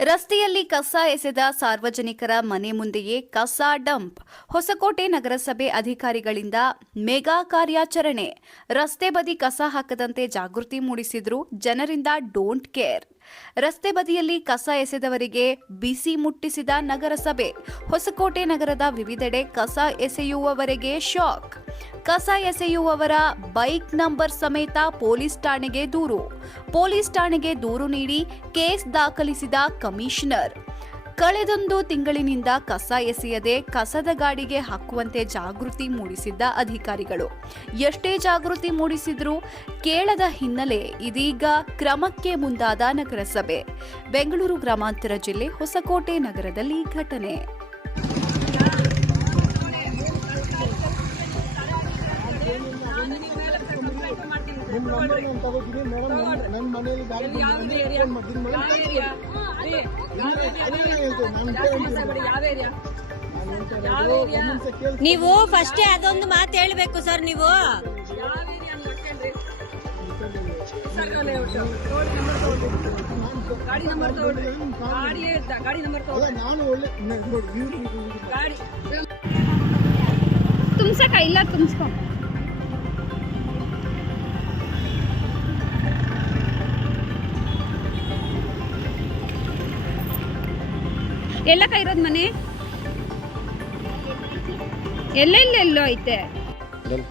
ರಸ್ತೆಯಲ್ಲಿ ಕಸ ಎಸೆದ ಸಾರ್ವಜನಿಕರ ಮನೆ ಮುಂದೆಯೇ ಕಸ ಡಂಪ್. ಹೊಸಕೋಟೆ ನಗರಸಭೆ ಅಧಿಕಾರಿಗಳಿಂದ ಮೆಗಾ ಕಾರ್ಯಾಚರಣೆ. ರಸ್ತೆ ಬದಿ ಕಸ ಹಾಕದಂತೆ ಜಾಗೃತಿ ಮೂಡಿಸಿದ್ರು ಜನರಿಂದ ಡೋಂಟ್ ಕೇರ್. ರಸ್ತೆ ಬದಿಯಲ್ಲಿ ಕಸ ಎಸೆದವರಿಗೆ ಬಿಸಿ ಮುಟ್ಟಿಸಿದ ನಗರಸಭೆ. ಹೊಸಕೋಟೆ ನಗರದ ವಿವಿಧೆಡೆ ಕಸ ಎಸೆಯುವವರೆಗೆ ಶಾಕ್. ಕಸ ಎಸೆಯುವವರ ಬೈಕ್ ನಂಬರ್ ಸಮೇತ ಪೊಲೀಸ್ ಠಾಣೆಗೆ ದೂರು. ಪೊಲೀಸ್ ಠಾಣೆಗೆ ದೂರು ನೀಡಿ ಕೇಸ್ ದಾಖಲಿಸಿದ ಕಮಿಷನರ್. ಕಳೆದೊಂದು ತಿಂಗಳಿನಿಂದ ಕಸ ಎಸೆಯದೆ ಕಸದ ಗಾಡಿಗೆ ಹಾಕುವಂತೆ ಜಾಗೃತಿ ಮೂಡಿಸಿದ್ದ ಅಧಿಕಾರಿಗಳು. ಎಷ್ಟೇ ಜಾಗೃತಿ ಮೂಡಿಸಿದ್ರೂ ಕೇಳದ ಹಿನ್ನೆಲೆ ಇದೀಗ ಕ್ರಮಕ್ಕೆ ಮುಂದಾದ ನಗರಸಭೆ. ಬೆಂಗಳೂರು ಗ್ರಾಮಾಂತರ ಜಿಲ್ಲೆ ಹೊಸಕೋಟೆ ನಗರದಲ್ಲಿ ಘಟನೆ. ನನ್ನ ಮನೆಯಲ್ಲಿ ನೀವು ಫಸ್ಟೇ ಅದೊಂದು ಮಾತು ಹೇಳ್ಬೇಕು ಸರ್ ನೀವು. ಗಾಡಿ ನಂಬರ್ ತಗೊಳ್ಳಿ ಗಾಡಿ ಹೇಳ್ತಾ ಗಾಡಿ ನಂಬರ್ ಅಲ್ಲ ನಾನು ಒಳ್ಳೆ ನ- ಗಾಡಿ ತುಂಬ್ಸಕ ಇಲ್ಲ ತುಂಬಿಸ್ಕೊ. ಎಲ್ಲಕ್ಕ ಇರೋದು ಮನೆ ಎಲ್ಲೆಲ್ಲೆಲ್ಲೋ ಐತೆ डन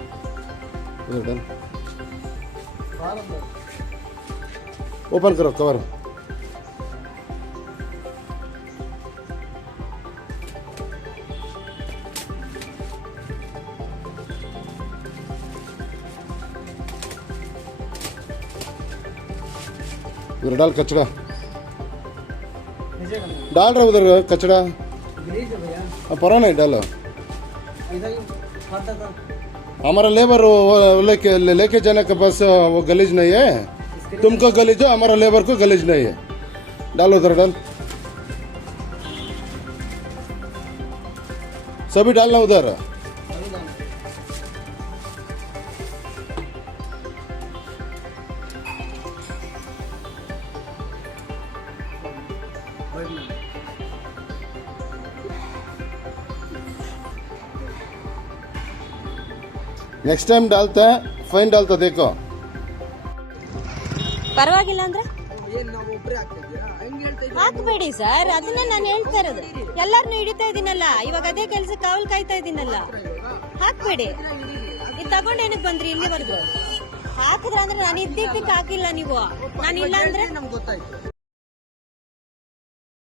उधर डन ओपन करो कवर उधर डाल कचड़ा डाल रहा उधर कचरा। अब पर नहीं डालो। हमारा लेबर लेके लेके जाने के पास वो गलीज नहीं है। तुमको गलीज हो, हमारा लेबर को गलीज नहीं है। डालो उधर, डाल। सभी डालना उधर। ನೆಕ್ಸ್ಟ್ ಟೈಮ್ ಡಾಲ್ತ ಫೈನ್ ಡಾಲ್ತ ದೇಕೋ ಪರವಾಗಿಲ್ಲ ಅಂದ್ರೆ? ಏನು ನಾವು ಒಬ್ಬರೇ ಹಾಕ್ತಿದ್ಯಾ ಹಂಗೆ ಹೇಳ್ತಾ ಹಾಕ್ಬೇಡಿ ಸರ್ ಅದನ್ನ ನಾನು ಹೇಳ್ತಾ ಇರೋದು. ಎಲ್ಲರನ್ನೂ ಹಿಡಿತಾ ಇದ್ದೀನಲ್ಲ ಇವಾಗ ಅದೇ ಕೆಲಸ ಕಾವಲ್ ಕಾಯ್ತಾ ಇದಿನಲ್ಲ ಹಾಕ್ಬೇಡಿ. ಇದು ತಗೊಂಡು ಏನಕ್ಕೆ ಬಂದ್ರಿ ಇಲ್ಲಿವರೆಗೂ? ಹಾಕಿದ್ರ ಅಂದ್ರೆ ನಾನು ಇದ್ದಿದ್ದಕ್ಕೆ ಹಾಕಿಲ್ಲ ನೀವು. ನಾನು ಇಲ್ಲ ಅಂದ್ರೆ? ನಮ್ಗೆ ಗೊತ್ತಾಯ್ತು.